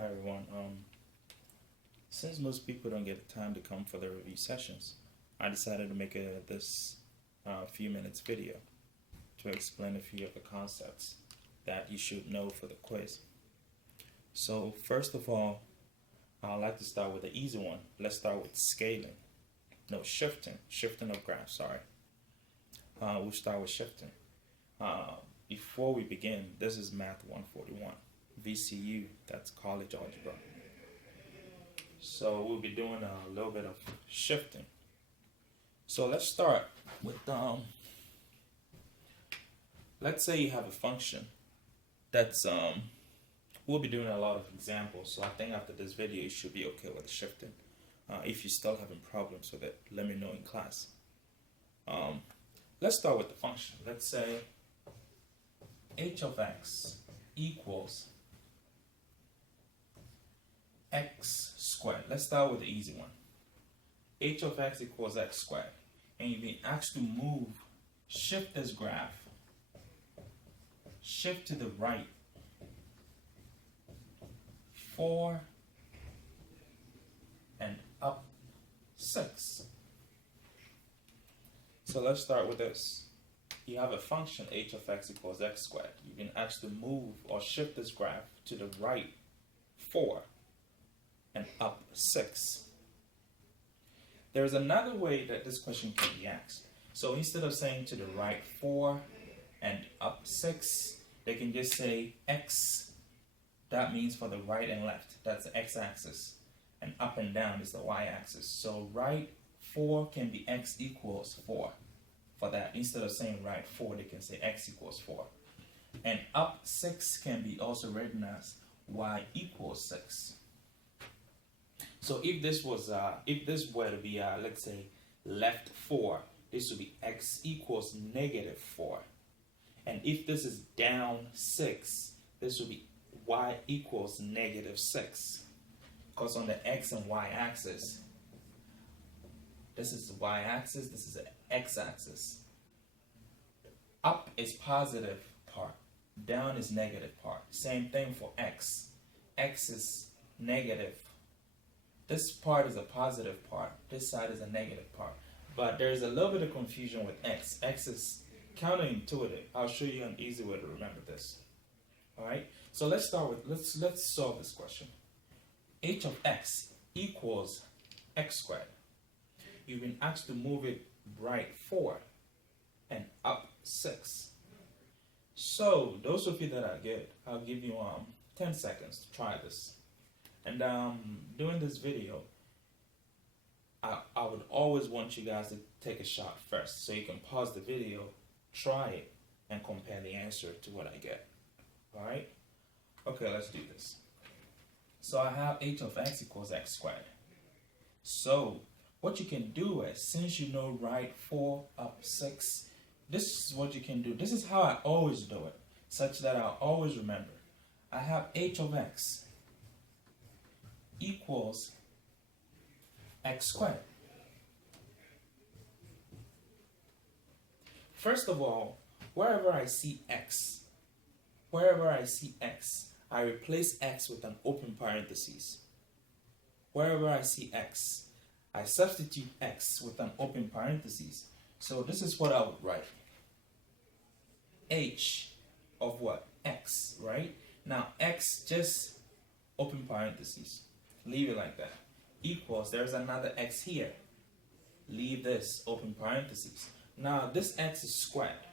Hi everyone. Since most people don't get time to come for the review sessions, I decided to make this few minutes video to explain a few of the concepts that you should know for the quiz. So first of all, I'd like to start with the easy one. Let's start with scaling. No, shifting of graphs, sorry. We'll start with shifting. Before we begin, this is Math 141, VCU, that's college algebra. So we'll be doing a little bit of shifting. So let's start with, let's say you have a function that's, we'll be doing a lot of examples. So I think after this video, you should be okay with shifting. If you're still having problems with it, let me know in class. Let's start with the function. Let's say h of x equals x squared. Let's start with the easy one. H of x equals x squared. And you've been asked to shift this graph, shift to the right 4 and up 6. So let's start with this. You have a function h of x equals x squared. You've been asked to move or shift this graph to the right 4 and up 6. There's another way that this question can be asked. So instead of saying to the right 4 and up 6, they can just say x. That means for the right and left. That's the x-axis. And up and down is the y-axis. So right 4 can be x equals 4. For that, instead of saying right 4, they can say x equals 4. And up 6 can be also written as y equals 6. So if this were to be, let's say, left 4, this would be x equals negative 4. And if this is down 6, this would be y equals negative 6. Because on the x and y axis, this is the y-axis, this is the x-axis. Up is positive part, down is negative part. Same thing for x. X is negative. This part is a positive part, this side is a negative part. But there's a little bit of confusion with x. X is counterintuitive. I'll show you an easy way to remember this. Alright, so let's start with, let's solve this question. H of x equals x squared. You've been asked to move it right 4 and up 6. So those of you that are good, I'll give you 10 seconds to try this. And during this video, I would always want you guys to take a shot first, so you can pause the video, try it, and compare the answer to what I get. Alright? Okay, let's do this. So I have h of x equals x squared. So what you can do is, since you know right 4 up 6, this is what you can do. This is how I always do it, such that I'll always remember. I have h of x equals x squared. First of all, wherever I see x, I replace x with an open parenthesis. Wherever I see x, I substitute x with an open parenthesis. So this is what I would write. H of what? X, right? Now x, just open parentheses. Leave it like that. Equals, there's another x here. Leave this, open parentheses. Now this x is squared.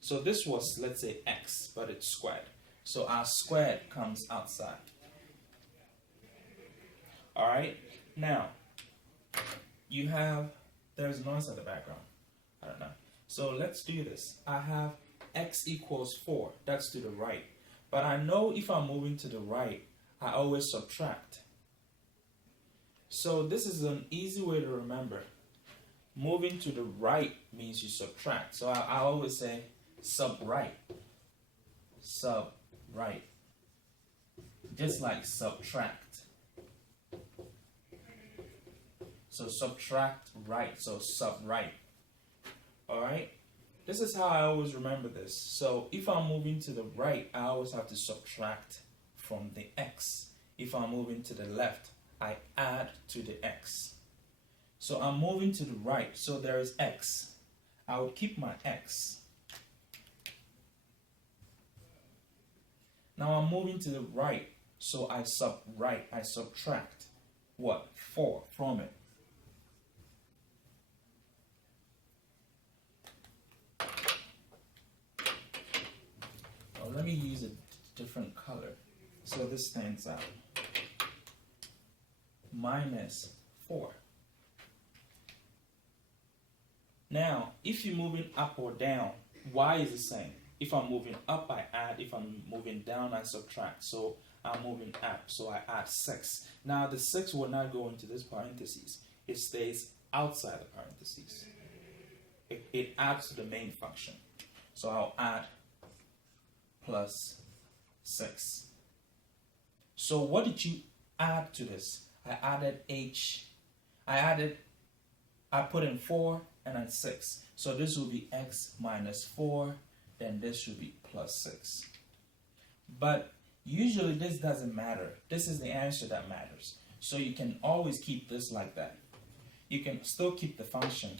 So this was, let's say, x, but it's squared. So our squared comes outside. Alright? Now, there's noise in the background. I don't know. So let's do this. I have x equals 4. That's to the right. But I know if I'm moving to the right, I always subtract. So this is an easy way to remember. Moving to the right means you subtract. So I always say sub right. Sub right. Just like subtract. So subtract right. So sub right. Alright? This is how I always remember this. So if I'm moving to the right, I always have to subtract from the x. If I'm moving to the left, I add to the x. So I'm moving to the right, so there is x. I would keep my x. Now I'm moving to the right, so I subtract what? 4 from it. Well, let me use a different color so this stands out. Minus 4. Now, if you're moving up or down, y is the same. If I'm moving up, I add. If I'm moving down, I subtract. So I'm moving up, so I add 6. Now, the 6 will not go into this parentheses. It stays outside the parentheses. It adds to the main function. So I'll add plus 6. So what did you add to this? I added h. I put in 4 and then 6. So this will be x minus 4. Then this should be plus 6. But usually this doesn't matter. This is the answer that matters. So you can always keep this like that. You can still keep the function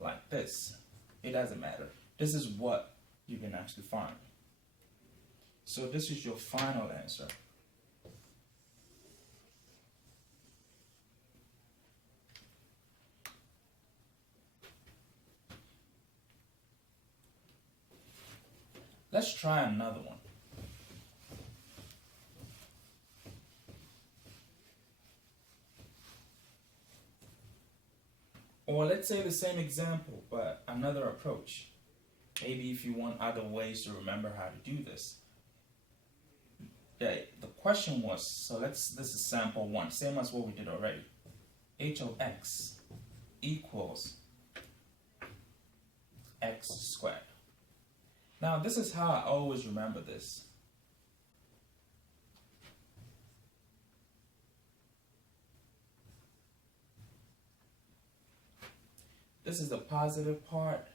like this. It doesn't matter. This is what you can actually find. So this is your final answer. Let's try another one. Or let's say the same example, but another approach. Maybe if you want other ways to remember how to do this. The question was, so this is sample 1, same as what we did already. H of x equals x squared. Now, this is how I always remember this. This is the positive part.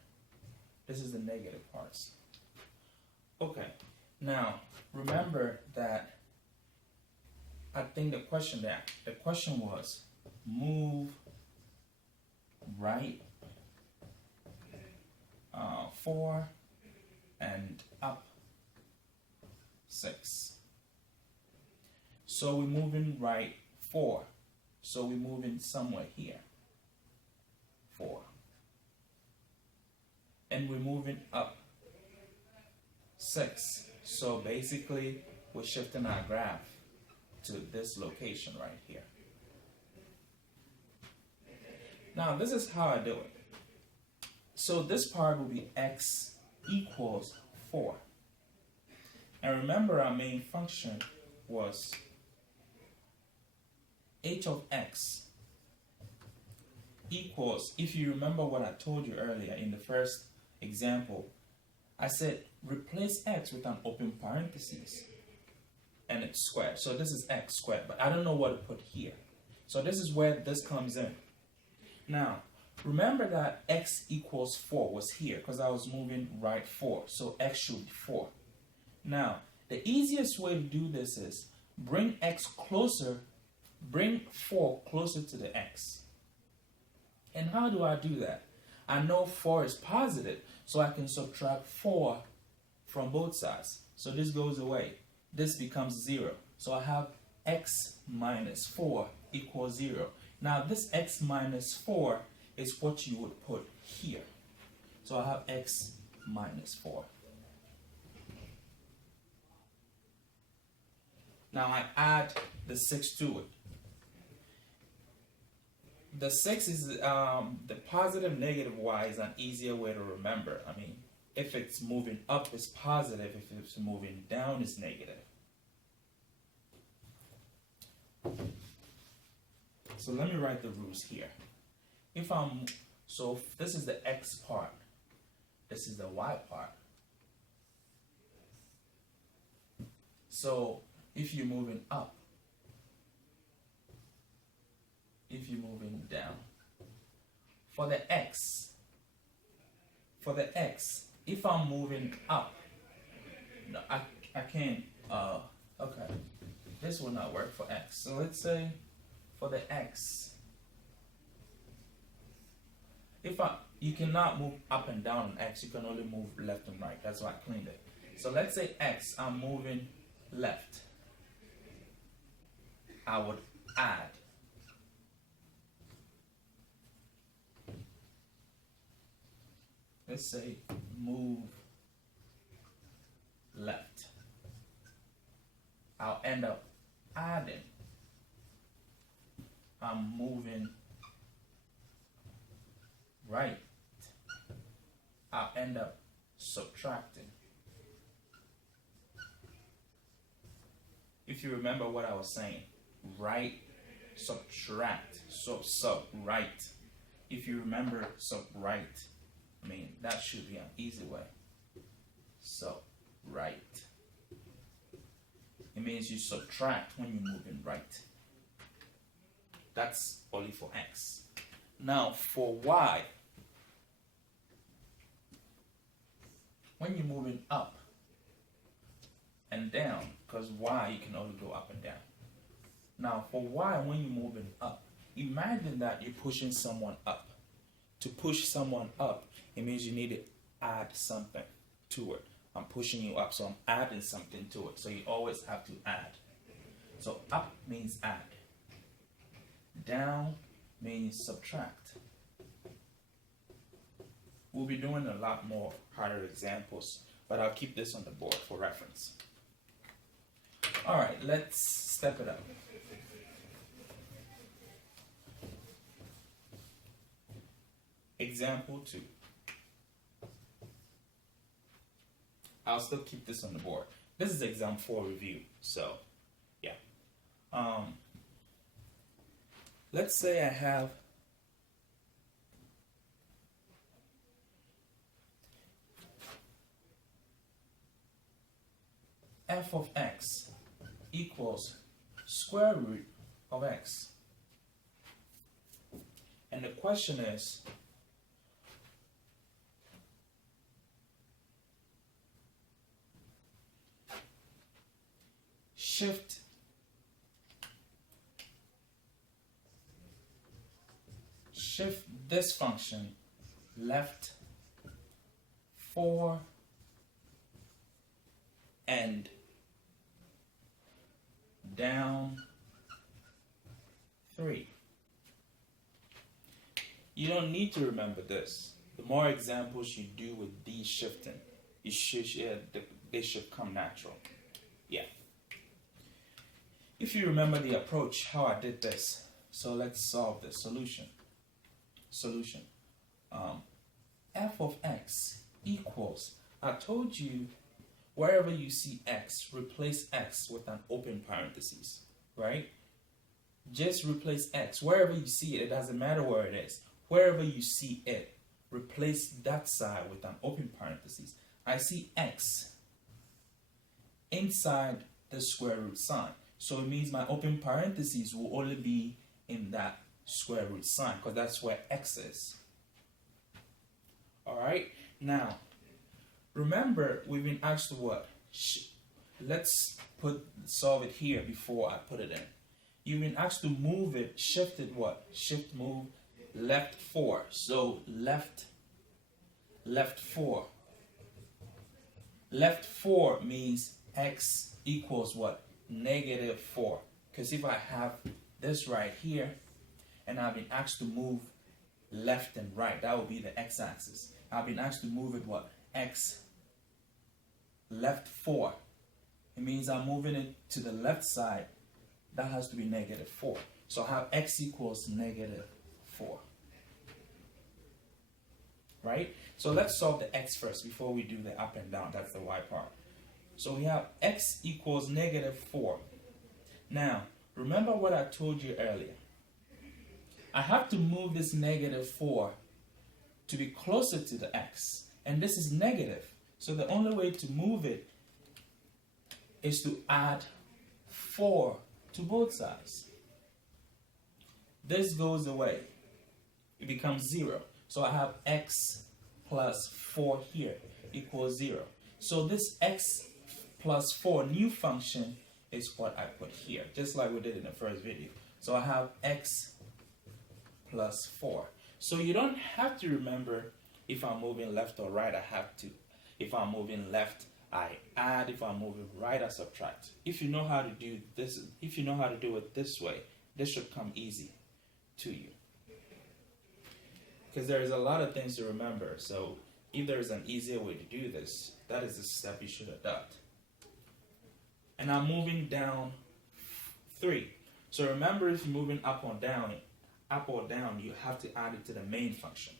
This is the negative parts. Okay. Now, remember that I think the question was move right 4 and up 6. So we're moving right 4. So we're moving somewhere here. 4. And we're moving up 6. So basically, we're shifting our graph to this location right here. Now, this is how I do it. So this part will be x equals 4. And remember, our main function was h of x equals, if you remember what I told you earlier in the first example, I said replace x with an open parenthesis and it's squared. So this is x squared, but I don't know what to put here. So this is where this comes in. Now, remember that x equals 4 was here because I was moving right 4. So x should be 4. Now, the easiest way to do this is bring bring 4 closer to the x. And how do I do that? I know 4 is positive, so I can subtract 4 from both sides. So this goes away. This becomes 0. So I have x minus 4 equals 0. Now this x minus 4 is what you would put here. So I have x minus 4. Now I add the 6 to it. The 6 is the positive, negative y is an easier way to remember. I mean, if it's moving up, it's positive. If it's moving down, it's negative. So let me write the rules here. So this is the x part. This is the y part. So if you're moving up, if you're moving down, for the x, if I'm moving up, no, I can't, okay, this will not work for x. So let's say for the x, you cannot move up and down on x, you can only move left and right. That's why I cleaned it. So let's say x, I'm moving left. I would add. Let's say move left. I'll end up adding. I'm moving right. I'll end up subtracting. If you remember what I was saying, right, subtract, so sub right. If you remember sub right, I mean, that should be an easy way. Sub right. It means you subtract when you're moving right. That's only for x. Now for y, when you're moving up and down, because y you can only go up and down. Now for y, when you're moving up, imagine that you're pushing someone up. To push someone up, it means you need to add something to it. I'm pushing you up, so I'm adding something to it. So you always have to add. So up means add. Down means subtract. We'll be doing a lot more harder examples, but I'll keep this on the board for reference. All right, let's step it up. Example 2. I'll still keep this on the board. This is exam 4 review, so yeah. Let's say I have f of x equals square root of x. And the question is, shift this function left 4 and down 3. You don't need to remember this. The more examples you do with these shifting, they should come natural. Yeah. If you remember the approach, how I did this, so let's solve the solution. F of x equals, I told you, wherever you see x, replace x with an open parenthesis, right? Just replace x. Wherever you see it, it doesn't matter where it is. Wherever you see it, replace that side with an open parenthesis. I see x inside the square root sign. So it means my open parentheses will only be in that square root sign, because that's where x is. Alright? Now, remember, we've been asked what? Let's solve it here before I put it in. You've been asked to move it, shift it what? Shift move left 4. So left 4. Left 4 means x equals what? Negative 4. Because if I have this right here, and I've been asked to move left and right, that would be the x-axis. I've been asked to move it what? X left 4. It means I'm moving it to the left side. That has to be negative 4. So I have x equals negative 4. Right? So let's solve the x first before we do the up and down. That's the y part. So we have x equals negative 4. Now, remember what I told you earlier. I have to move this negative 4 to be closer to the x. And this is negative. So the only way to move it is to add 4 to both sides. This goes away. It becomes 0. So I have x plus 4 here equals 0. So this x plus 4 new function is what I put here, just like we did in the first video. So I have x plus 4. So you don't have to remember if I'm moving left or right, I have to. If I'm moving left, I add. If I'm moving right, I subtract. If you know how to do this, if you know how to do it this way, this should come easy to you. Because there's a lot of things to remember. So if there's an easier way to do this, that is the step you should adopt. And I'm moving down 3. So remember, if you're moving up or down, you have to add it to the main function.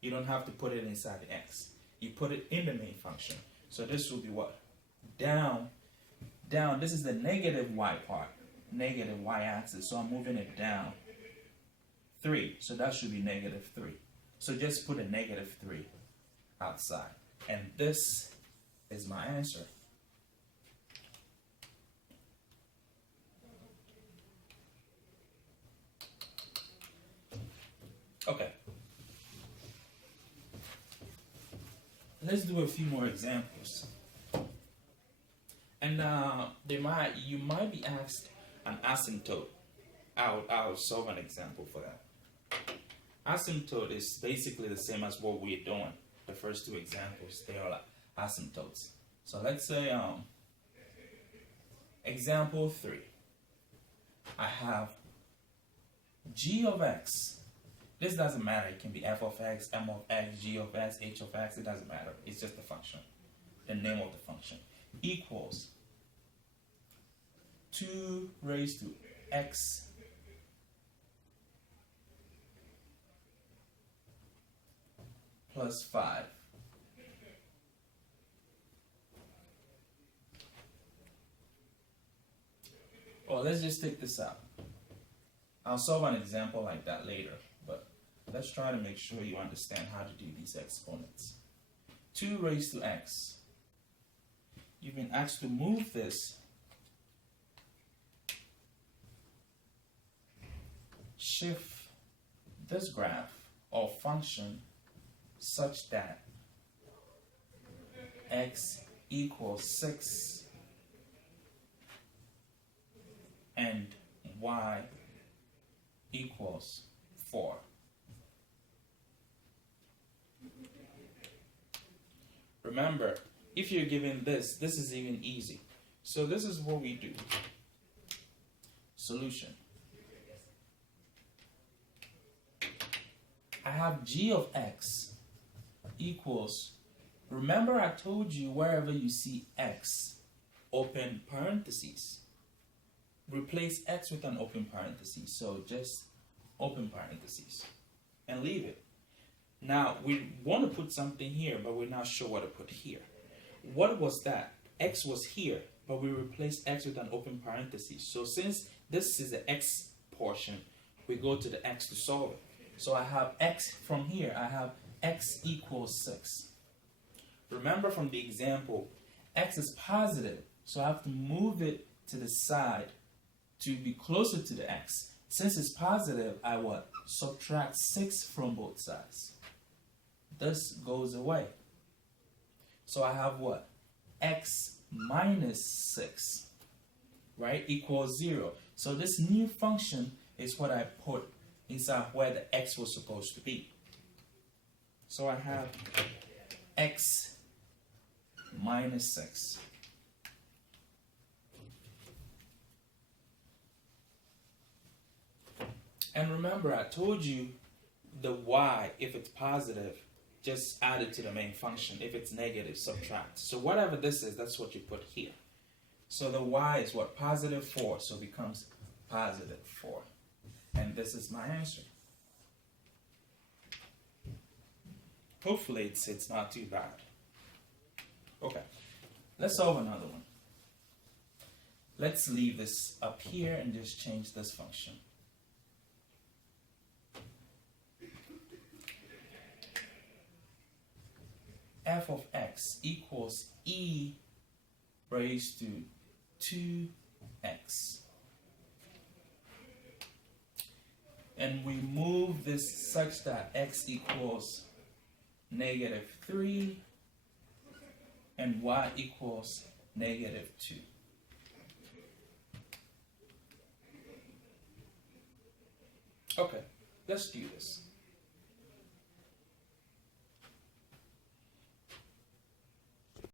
You don't have to put it inside the x. You put it in the main function. So this will be what? Down. This is the negative y part, negative y-axis. So I'm moving it down 3. So that should be negative 3. So just put a negative 3 outside. And this is my answer. Okay. Let's do a few more examples. And you might be asked an asymptote. I'll solve an example for that. Asymptote is basically the same as what we're doing. The first two examples, they are like asymptotes. So let's say example 3. I have g of x. This doesn't matter. It can be f of x, m of x, g of x, h of x. It doesn't matter. It's just the function. The name of the function equals 2 raised to x plus 5. Well, let's just take this out. I'll solve an example like that later, but let's try to make sure you understand how to do these exponents. 2 raised to x. You've been asked to move this shift this graph or function such that x equals 6 and y equals 4. Remember, if you're given this is even easy. So this is what we do. Solution. I have g of x equals, remember I told you wherever you see x, open parentheses. Replace x with an open parenthesis. So just open parentheses and leave it. Now we want to put something here, but we're not sure what to put here. What was that? X was here, but we replaced x with an open parenthesis. So since this is the x portion, we go to the x to solve it. So I have x from here. I have x equals 6. Remember from the example, x is positive, so I have to move it to the side to be closer to the x. Since it's positive, I what? Subtract 6 from both sides. This goes away. So I have what? X minus 6, right, equals 0. So this new function is what I put inside where the x was supposed to be. So I have x minus 6. And remember, I told you the y, if it's positive, just add it to the main function. If it's negative, subtract. So whatever this is, that's what you put here. So the y is what? Positive 4. So it becomes positive 4. And this is my answer. Hopefully it's not too bad. Okay, let's solve another one. Let's leave this up here and just change this function. F of x equals e raised to 2x. And we move this such that x equals negative 3 and y equals negative 2. Okay, let's do this.